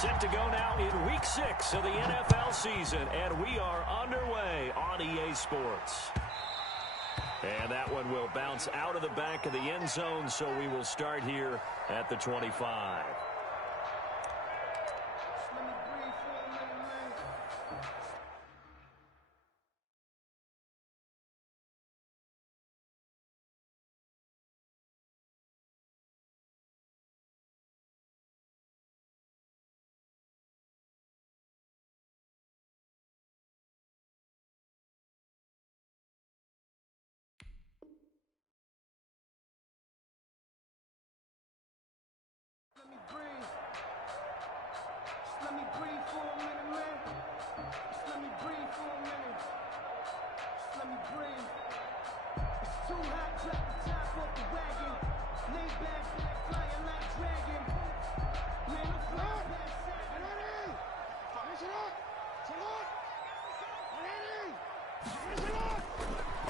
Set to go now in Week 6 of the NFL season, and we are underway on EA Sports. And that one will bounce out of the back of the end zone, so we will start here at the 25.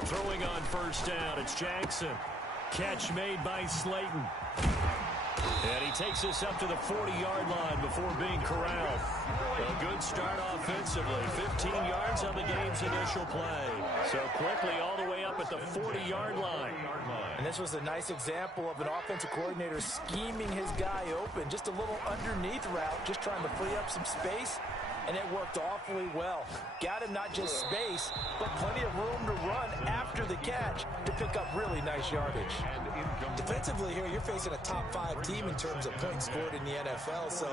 Throwing on first down, it's Jackson. Catch made by Slayton. And he takes us up to the 40-yard line before being corralled. A good start offensively. 15 yards on the game's initial play. So quickly all the way up at the 40-yard line. And this was a nice example of an offensive coordinator scheming his guy open. Just a little underneath route, just trying to free up some space. And it worked awfully well. Got him not just space, but plenty of room to run after the catch to pick up really nice yardage. Defensively here, you're facing a top-5 team in terms of points scored in the NFL. So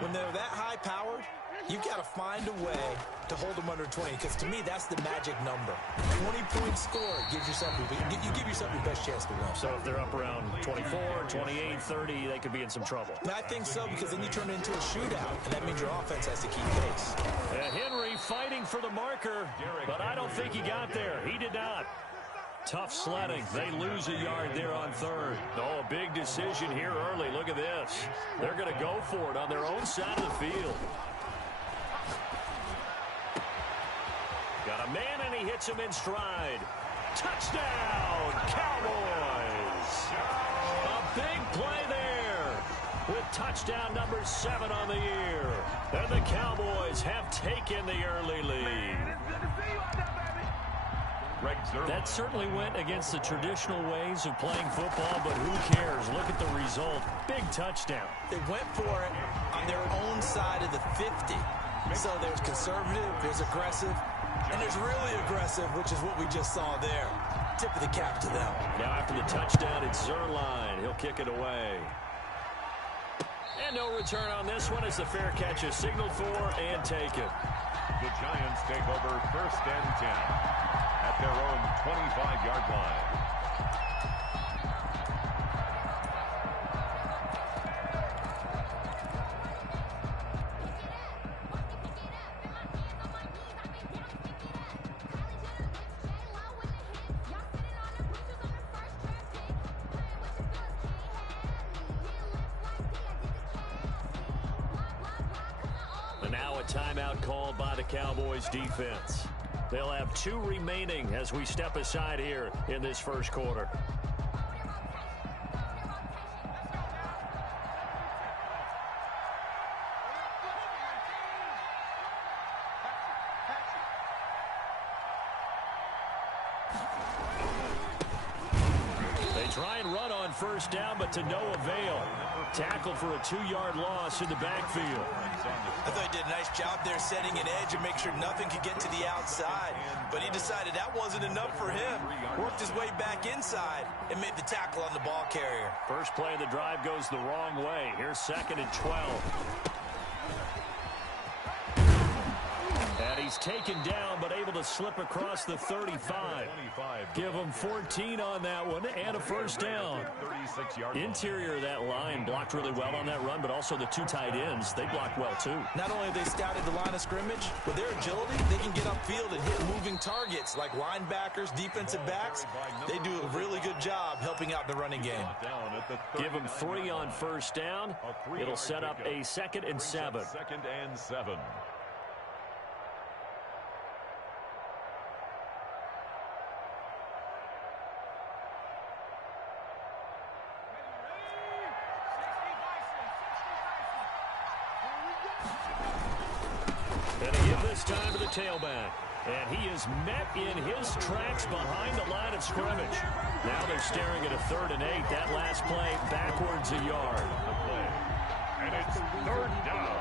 when they're that high-powered, you've got to find a way to hold them under 20, because to me, that's the magic number. 20 points scored gives yourself, you give yourself your best chance to win. So if they're up around 24, 28, 30, they could be in some trouble. I think so, because then you turn it into a shootout, and that means your offense has to keep pace. Henry fighting for the marker, but I don't think he got there. He did not. Tough sledding. They lose a yard there on third. Oh, a big decision here early. Look at this. They're going to go for it on their own side of the field. Got a man, and he hits him in stride. Touchdown, Cowboys. A big play there with touchdown number 7 on the year. And the Cowboys have taken the early lead. That certainly went against the traditional ways of playing football, but who cares? Look at the result. Big touchdown. They went for it on their own side of the 50. So there's conservative, there's aggressive, and there's really aggressive, which is what we just saw there. Tip of the cap to them. Now after the touchdown, it's Zerline. He'll kick it away. And no return on this one as the fair catch is signaled for and taken. The Giants take over 1st and 10 at their own 25-yard line. Timeout called by the Cowboys defense. They'll have 2 remaining as we step aside here in this first quarter. They try and run on first down, but to no avail. Tackled for a 2-yard loss in the backfield. I thought he did a nice job there setting an edge and make sure nothing could get to the outside. But he decided that wasn't enough for him. Worked his way back inside and made the tackle on the ball carrier. First play of the drive goes the wrong way. Here's 2nd and 12. And he's taken down, but able to slip across the 35. Give him 14 on that one and a first down. Interior of that line blocked really well on that run, but also the 2 tight ends, they blocked well too. Not only have they scouted the line of scrimmage, with their agility, they can get upfield and hit moving targets like linebackers, defensive backs. They do a really good job helping out the running game. Give him 3 on first down. It'll set up a 2nd and 7. 2nd and 7. Here we go! And they give this time to the tailback. And he is met in his tracks behind the line of scrimmage. Now they're staring at a 3rd and 8. That last play backwards a yard. And it's 3rd down.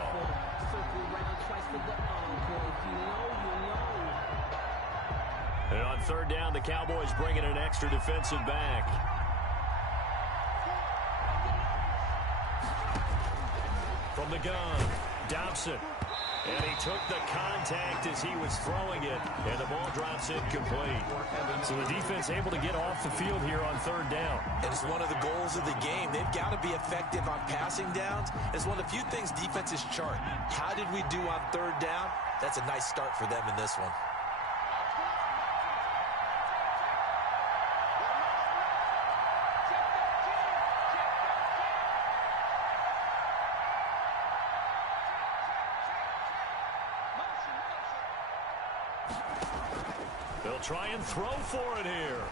And on 3rd down, the Cowboys bring in an extra defensive back. From the gun, Dobson. And he took the contact as he was throwing it, and the ball drops incomplete. So the defense able to get off the field here on 3rd down. And it's one of the goals of the game. They've got to be effective on passing downs. It's one of the few things defenses chart. How did we do on 3rd down? That's a nice start for them in this one. They'll try and throw for it here.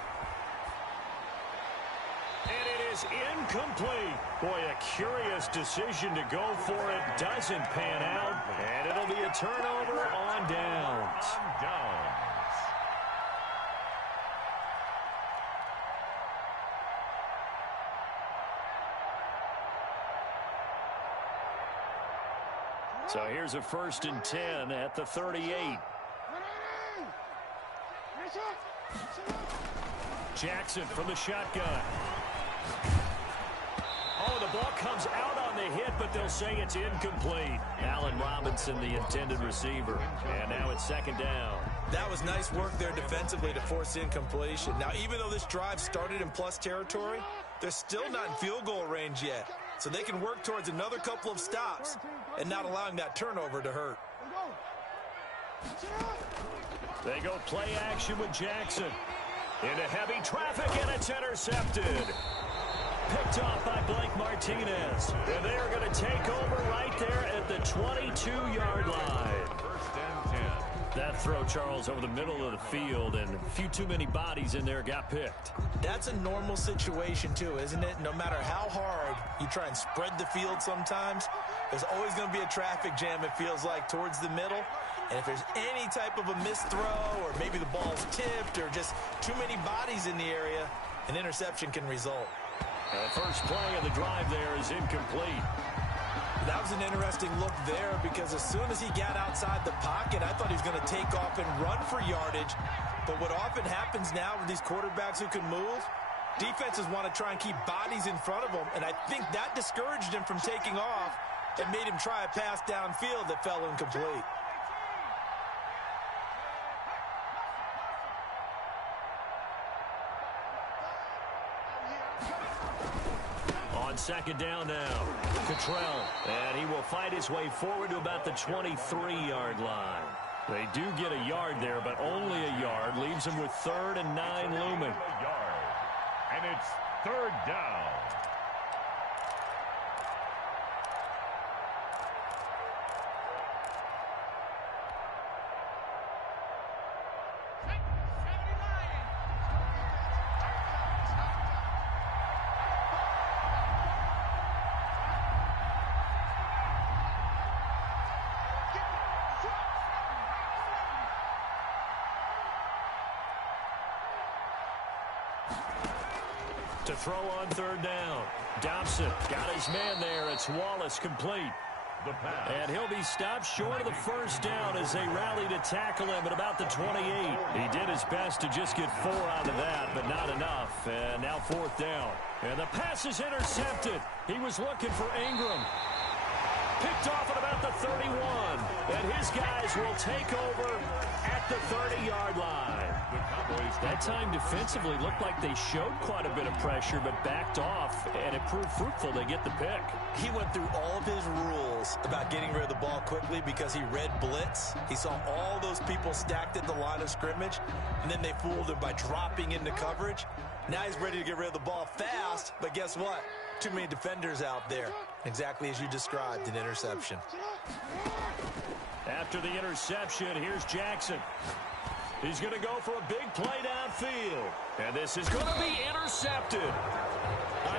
And it is incomplete. Boy, a curious decision to go for it. Doesn't pan out. And it'll be a turnover on downs. So here's a 1st and 10 at the 38. Jackson from the shotgun. Oh, the ball comes out on the hit, but they'll say it's incomplete. Allen Robinson, the intended receiver. And now it's 2nd down. That was nice work there defensively to force incompletion. Now, even though this drive started in plus territory, they're still not in field goal range yet. So they can work towards another couple of stops and not allowing that turnover to hurt. They go play action with Jackson. Into heavy traffic, and it's intercepted. Picked off by Blake Martinez. And they are going to take over right there at the 22-yard line. 1st and 10. That throw, Charles, over the middle of the field, and a few too many bodies in there got picked. That's a normal situation, too, isn't it? No matter how hard you try and spread the field sometimes, there's always going to be a traffic jam, it feels like, towards the middle. And if there's any type of a missed throw or maybe the ball's tipped or just too many bodies in the area, an interception can result. The first play of the drive there is incomplete. That was an interesting look there because as soon as he got outside the pocket, I thought he was going to take off and run for yardage. But what often happens now with these quarterbacks who can move, defenses want to try and keep bodies in front of them, and I think that discouraged him from taking off and made him try a pass downfield that fell incomplete. On 2nd down now, Cottrell, and he will fight his way forward to about the 23-yard line. They do get a yard there, but only a yard. Leaves them with 3rd and 9 looming. And it's 3rd down. To throw on 3rd down. Dobson got his man there. It's Wallace complete. The pass. And he'll be stopped short of the 1st down as they rally to tackle him at about the 28. He did his best to just get 4 out of that, but not enough. And now 4th down. And the pass is intercepted. He was looking for Ingram. Picked off at about the 31. And his guys will take over at the 30-yard line. That time defensively looked like they showed quite a bit of pressure but backed off, and it proved fruitful. They get the pick. He went through all of his rules about getting rid of the ball quickly because he read blitz. He saw all those people stacked at the line of scrimmage, and then they fooled him by dropping into coverage. Now he's ready to get rid of the ball fast, but guess what? Too many defenders out there. Exactly as you described, an interception. After the interception, here's Jackson. He's going to go for a big play downfield. And this is going to be intercepted.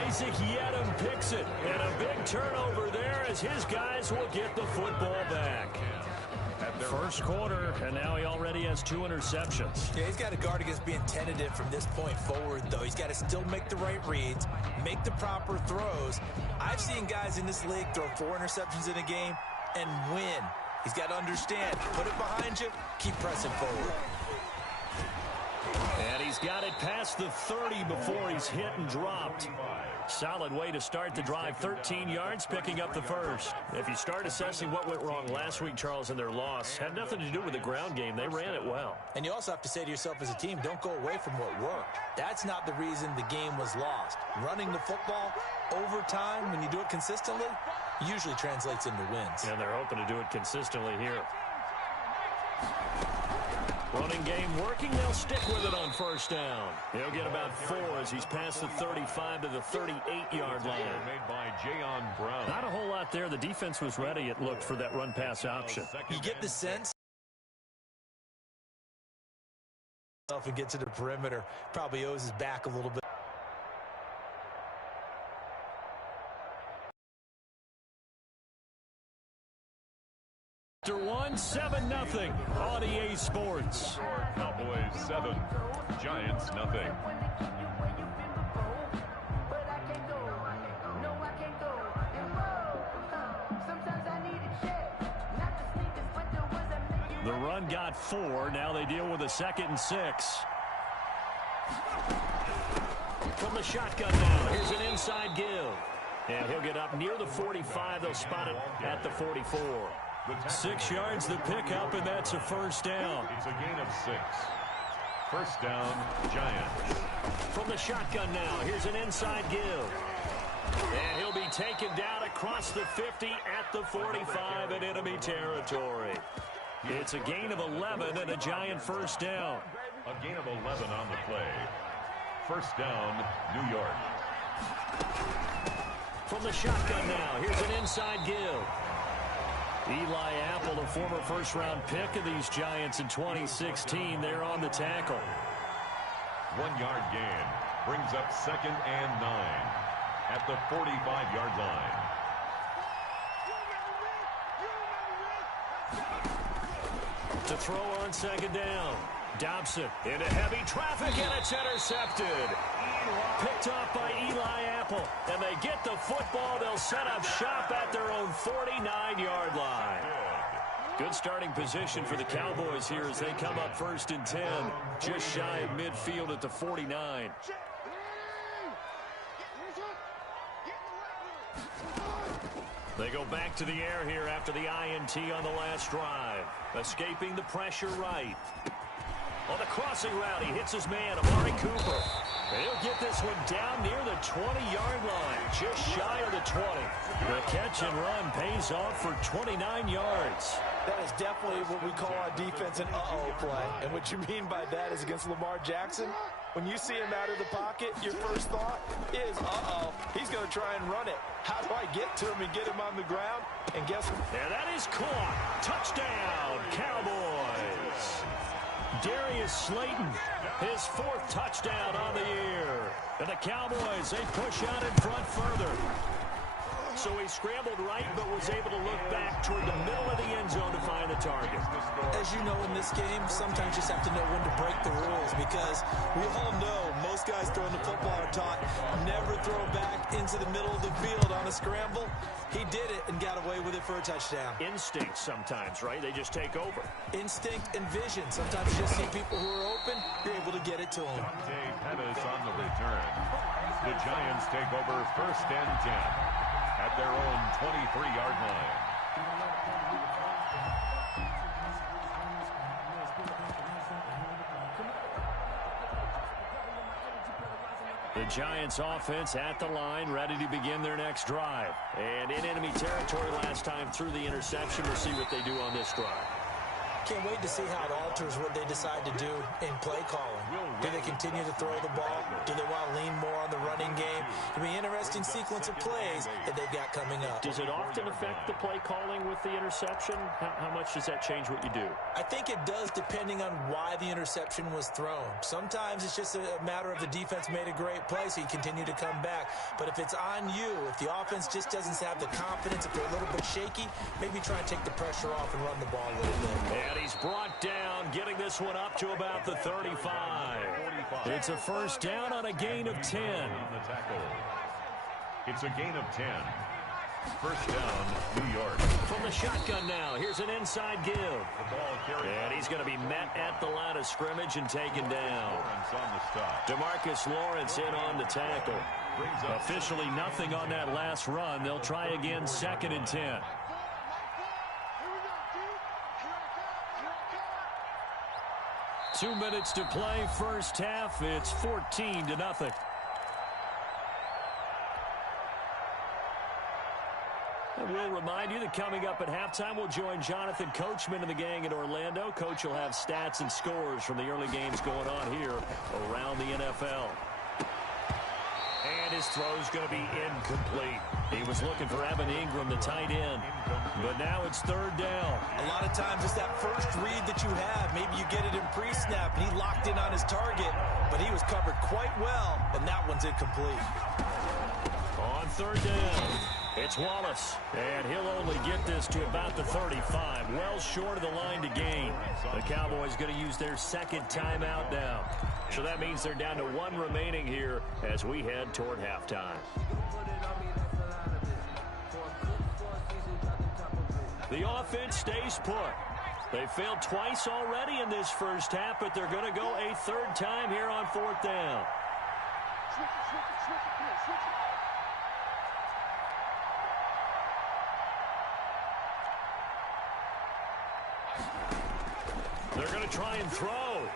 Isaac Yedem picks it. And a big turnover there as his guys will get the football back. At First quarter, and now he already has 2 interceptions. Yeah, he's got to guard against being tentative from this point forward, though. He's got to still make the right reads, make the proper throws. I've seen guys in this league throw 4 interceptions in a game and win. He's got to understand, put it behind you, keep pressing forward. And he's got it past the 30 before he's hit and dropped. Solid way to start the drive. 13 yards, picking up the first. If you start assessing what went wrong last week, Charles, in their loss, had nothing to do with the ground game. They ran it well. And you also have to say to yourself as a team, don't go away from what worked. That's not the reason the game was lost. Running the football over time, when you do it consistently, usually translates into wins. And they're hoping to do it consistently here. Running game working. They'll stick with it on first down. He'll get about 4 as he's past the 35 to the 38-yard line. Made by Jayon Brown. Not a whole lot there. The defense was ready, it looked, for that run-pass option. You get the sense and get to the perimeter. Probably owes his back a little bit. After 7-0 on EA Sports. Cowboys 7, Giants nothing. The run got 4. Now they deal with a 2nd and 6. From the shotgun now, here's an inside give. And he'll get up near the 45. They'll spot it at the 44. 6 yards the pickup, and that's a first down. It's a gain of 6. First down, Giants. From the shotgun now, here's an inside give. And he'll be taken down across the 50 at the 45 in enemy territory. It's a gain of 11 and a Giant first down. A gain of 11 on the play. First down, New York. From the shotgun now, here's an inside give. Eli Apple, the former first-round pick of these Giants in 2016, they're on the tackle. 1-yard gain brings up 2nd and 9 at the 45-yard line. To throw on 2nd down. Dobson into heavy traffic, and it's intercepted. Picked off by Eli Apple, and they get the football. They'll set up shop at their own 49-yard line. Good starting position for the Cowboys here as they come up 1st and 10, just shy of midfield at the 49. They go back to the air here after the INT on the last drive. Escaping the pressure right. On the crossing route, he hits his man, Amari Cooper. And he'll get this one down near the 20-yard line, just shy of the 20. The catch and run pays off for 29 yards. That is definitely what we call our defense an uh-oh play. And what you mean by that is against Lamar Jackson, when you see him out of the pocket, your first thought is, uh-oh, he's going to try and run it. How do I get to him and get him on the ground? And guess what? And that is caught. Touchdown, Cowboys. Darius Slayton, his 4th touchdown on the year. And the Cowboys, they push out in front further. So he scrambled right, but was able to look back toward the middle of the end zone to find the target. As you know, in this game, sometimes you just have to know when to break the rules, because we all know most guys throwing the football are taught never throw back into the middle of the field on a scramble. He did it and got away with it for a touchdown. Instinct sometimes, right? They just take over. Instinct and vision. Sometimes you just see people who are open, you're able to get it to them. Dave Pettis on the return. The Giants take over 1st and 10 at their own 23-yard line. The Giants offense at the line, ready to begin their next drive. And in enemy territory last time through the interception. We'll see what they do on this drive. Can't wait to see how it alters what they decide to do in play calling. Do they continue to throw the ball? Do they want to lean more on the running game? It'll be an interesting sequence of plays that they've got coming up. Does it often affect the play calling with the interception? How much does that change what you do? I think it does, depending on why the interception was thrown. Sometimes it's just a matter of the defense made a great play, so you continue to come back. But if it's on you, if the offense just doesn't have the confidence, if they're a little bit shaky, maybe try and take the pressure off and run the ball a little bit. And he's brought down, getting this one up to about the 35. It's a first down on a gain of 10. It's a gain of 10. First down, New York. From the shotgun now, here's an inside give. And he's going to be met at the line of scrimmage and taken down. DeMarcus Lawrence in on the tackle. Officially nothing on that last run. They'll try again, 2nd and 10. Two minutes to play, first half. It's 14-0. And we'll remind you that coming up at halftime, we'll join Jonathan Coachman and the gang in Orlando. Coach will have stats and scores from the early games going on here around the NFL. And his throw's going to be incomplete. He was looking for Evan Ingram, the tight end. But now it's 3rd down. A lot of times it's that first read that you have. Maybe you get it in pre-snap, and he locked in on his target. But he was covered quite well, and that one's incomplete. On 3rd down, it's Wallace. And he'll only get this to about the 35. Well short of the line to gain. The Cowboys going to use their 2nd timeout now. So that means they're down to 1 remaining here as we head toward halftime. The offense stays put. They failed twice already in this first half, but they're going to go a 3rd time here on 4th down. They're going to try and throw.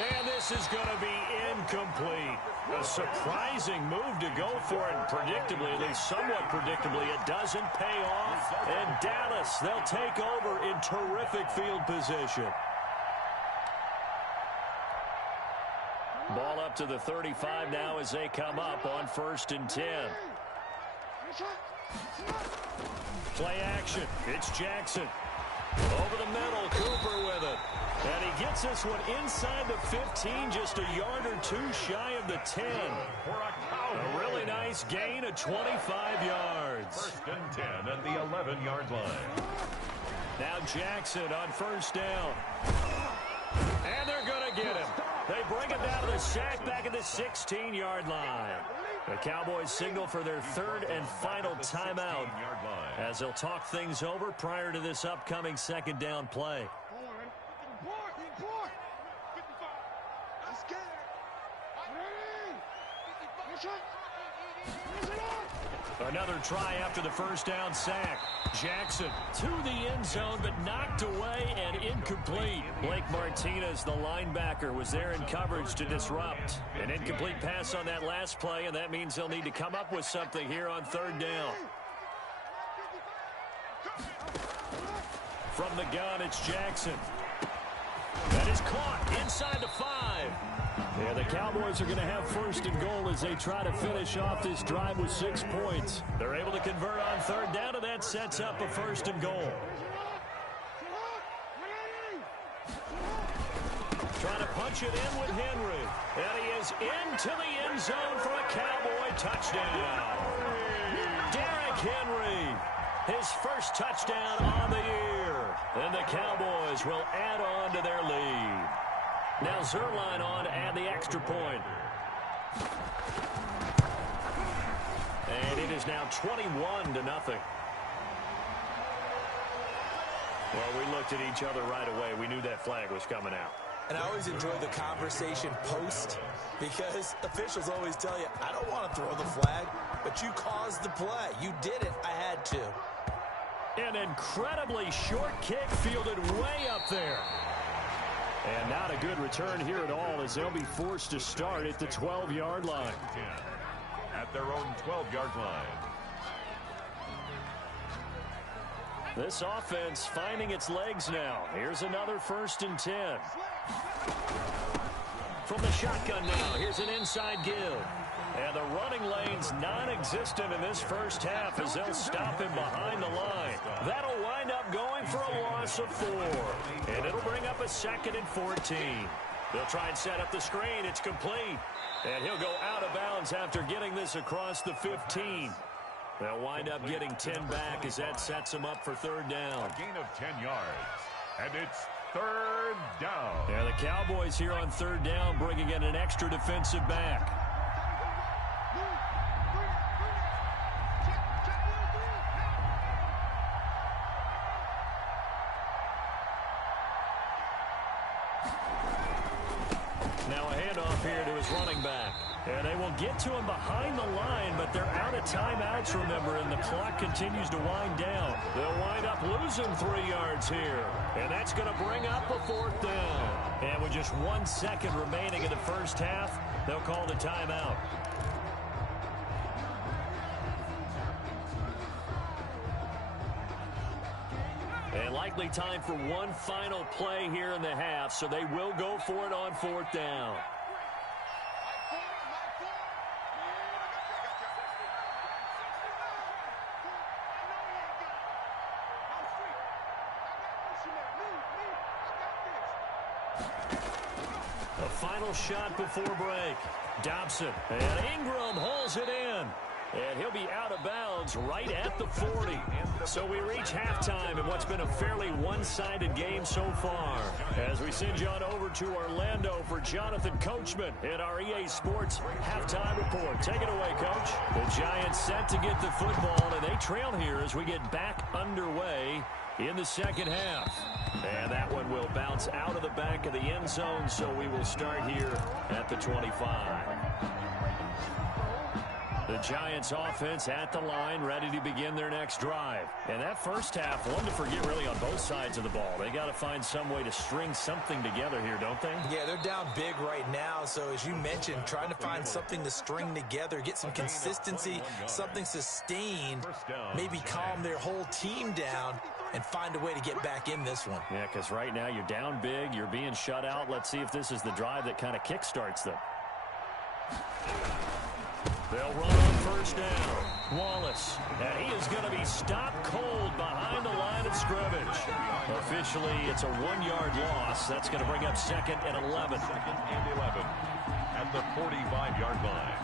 And this is going to be incomplete. A surprising move to go for it. Predictably, at least somewhat predictably, it doesn't pay off. And Dallas, they'll take over in terrific field position. Ball up to the 35 now as they come up on 1st and 10. Play action. It's Jackson. Over the middle, Cooper with it. And he gets this one inside the 15, just a yard or two shy of the 10. A really nice gain of 25 yards. 1st and 10 at the 11-yard line. Now Jackson on 1st down. And they're going to get him. They bring him down to the sack back at the 16-yard line. The Cowboys signal for their 3rd and final timeout as they'll talk things over prior to this upcoming 2nd down play. Another try after the 1st down sack. Jackson to the end zone, but knocked away and incomplete. Blake Martinez, the linebacker, was there in coverage to disrupt. An incomplete pass on that last play, and that means they'll need to come up with something here on 3rd down. From the gun, it's Jackson. That is caught inside the 5. Yeah, the Cowboys are going to have 1st and goal as they try to finish off this drive with 6 points. They're able to convert on 3rd down, and that sets up a 1st and goal. Trying to punch it in with Henry. And he is into the end zone for a Cowboy touchdown. Derrick Henry, his 1st touchdown on the year. And the Cowboys will add on to their lead. Now Zerline on and the extra point. And it is now 21-0. Well, we looked at each other right away. We knew that flag was coming out. And I always enjoy the conversation post because officials always tell you, I don't want to throw the flag, but you caused the play. You did it. I had to. An incredibly short kick fielded way up there. And not a good return here at all as they'll be forced to start at the 12-yard line. At their own 12-yard line. This offense finding its legs now. Here's another 1st and 10. From the shotgun now, here's an inside give. And the running lane's non-existent in this first half as they'll stop him behind the line. That'll wind up going for a loss of 4. And it'll bring up a 2nd and 14. They'll try and set up the screen. It's complete. And he'll go out of bounds after getting this across the 15. They'll wind up getting 10 back as that sets them up for 3rd down. A gain of 10 yards. And it's 3rd down. Yeah, the Cowboys here on 3rd down bringing in an extra defensive back. Now a handoff here to his running back. And they will get to him behind the line, but they're out of timeouts, remember, and the clock continues to wind down. They'll wind up losing 3 yards here. And that's going to bring up a 4th down. And with just 1 second remaining in the first half, they'll call the timeout. And likely time for one final play here in the half, so they will go for it on 4th down. The final shot before break. Dobson, and Ingram hauls it in. And he'll be out of bounds right at the 40. So we reach halftime in what's been a fairly one-sided game so far. As we send you on over to Orlando for Jonathan Coachman in our EA Sports Halftime Report. Take it away, Coach. The Giants set to get the football, and they trail here as we get back underway in the second half. And that one will bounce out of the back of the end zone, so we will start here at the 25. The Giants offense at the line, ready to begin their next drive. And that first half, one to forget really on both sides of the ball. They got to find some way to string something together here, don't they? Yeah, they're down big right now. So as you mentioned, trying to find something to string together, get some consistency, something sustained, maybe calm their whole team down and find a way to get back in this one. Yeah, because right now you're down big, you're being shut out. Let's see if this is the drive that kind of kickstarts them. They'll run on first down. Wallace, and he is going to be stopped cold behind the line of scrimmage. Officially, it's a 1-yard loss. That's going to bring up 2nd and 11. 2nd and 11 at the 45-yard line.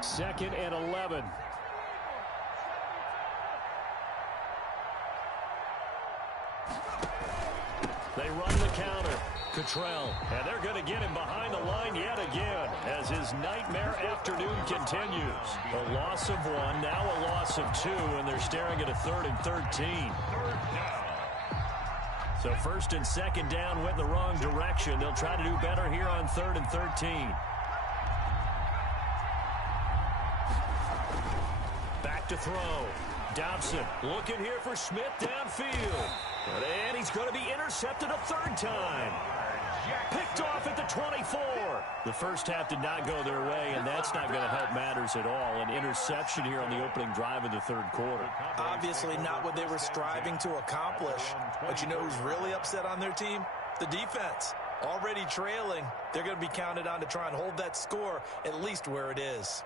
2nd and 11. They run the counter. Cottrell, and they're going to get him behind the line yet again as his nightmare afternoon continues. A loss of 1, now a loss of 2, and they're staring at a 3rd and 13. So 1st and 2nd down went the wrong direction. They'll try to do better here on 3rd and 13. Back to throw. Dobson looking here for Smith downfield. And he's going to be intercepted a 3rd time. Picked off at the 24. The first half did not go their way, and that's not going to help matters at all. An interception here on the opening drive of the 3rd quarter. Obviously not what they were striving to accomplish. But you know who's really upset on their team? The defense. Already trailing, they're going to be counted on to try and hold that score at least where it is.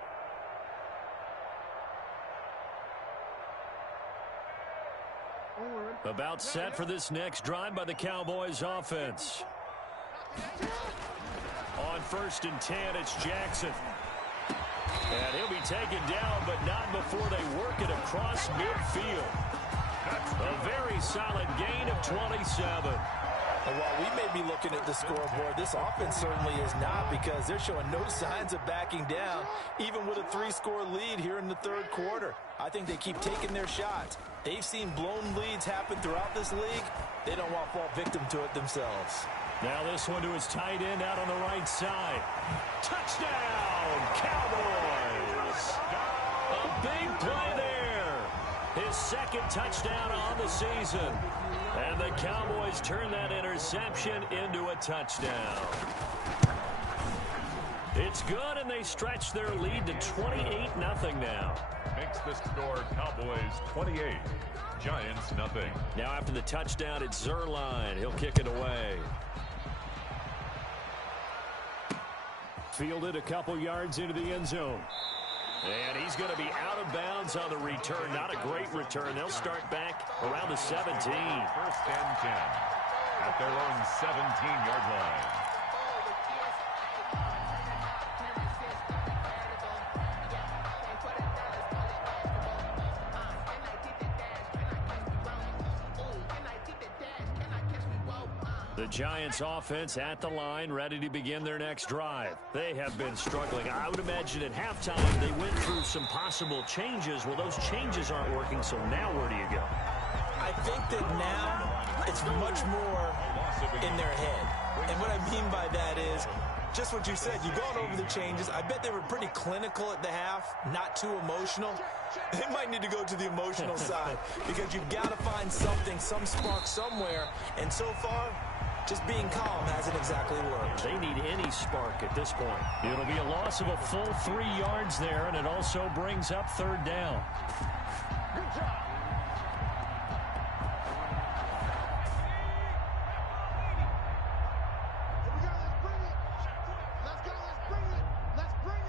About set for this next drive by the Cowboys offense. On 1st and 10, it's Jackson. And he'll be taken down, but not before they work it across midfield. A very solid gain of 27. And while we may be looking at the scoreboard, this offense certainly is not, because they're showing no signs of backing down, even with a 3-score lead here in the 3rd quarter. I think they keep taking their shots. They've seen blown leads happen throughout this league. They don't want to fall victim to it themselves. Now this one to his tight end out on the right side. Touchdown, Cowboys! A big play there. His 2nd touchdown on the season. And the Cowboys turn that interception into a touchdown. It's good, and they stretch their lead to 28-0 now. Makes the score Cowboys 28, Giants nothing. Now after the touchdown, it's Zerline. He'll kick it away. Fielded a couple yards into the end zone. And he's going to be out of bounds on the return. Not a great return. They'll start back around the 17. First and 10 at their own 17-yard line. The Giants offense at the line, ready to begin their next drive. They have been struggling. I would imagine at halftime they went through some possible changes. Well, those changes aren't working, so now where do you go? I think that now it's much more in their head. And what I mean by that is just what you said. You've gone over the changes. I bet they were pretty clinical at the half, not too emotional. They might need to go to the emotional side because you've got to find something, some spark somewhere. And so far, just being calm hasn't exactly worked. They need any spark at this point. It'll be a loss of a full 3 yards there, and it also brings up third down. Good job. Here we go. Let's bring it. Let's go. Let's bring it. Let's bring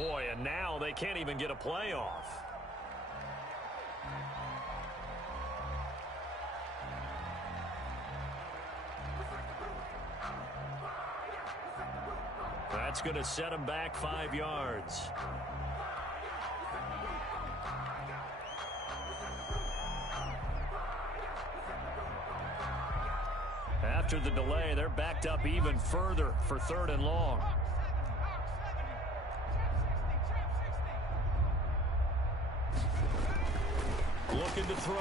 it. Boy, and now they can't even get a play off. That's going to set him back 5 yards. After the delay, they're backed up even further for 3rd and long. Looking to throw.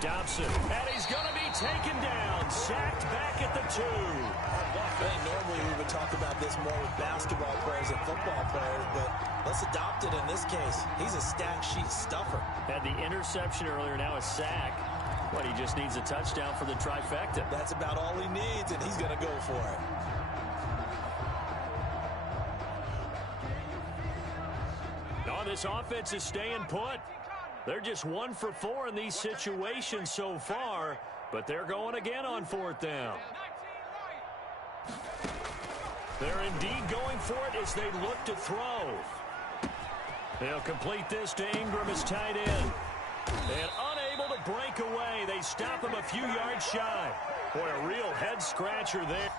Dobson. And he's going to be taken down. Sacked back at the 2. I think normally we would talk about this more with basketball players and football players, but let's adopt it in this case. He's a stat sheet stuffer. Had the interception earlier, now a sack. But he just needs a touchdown for the trifecta. That's about all he needs, and he's going to go for it. No, this offense is staying put. They're just 1 for 4 in these situations so far, but they're going again on 4th down. They're indeed going for it as they look to throw. They'll complete this to Ingram as tight end. And unable to break away. They stop him a few yards shy. Boy, a real head-scratcher there.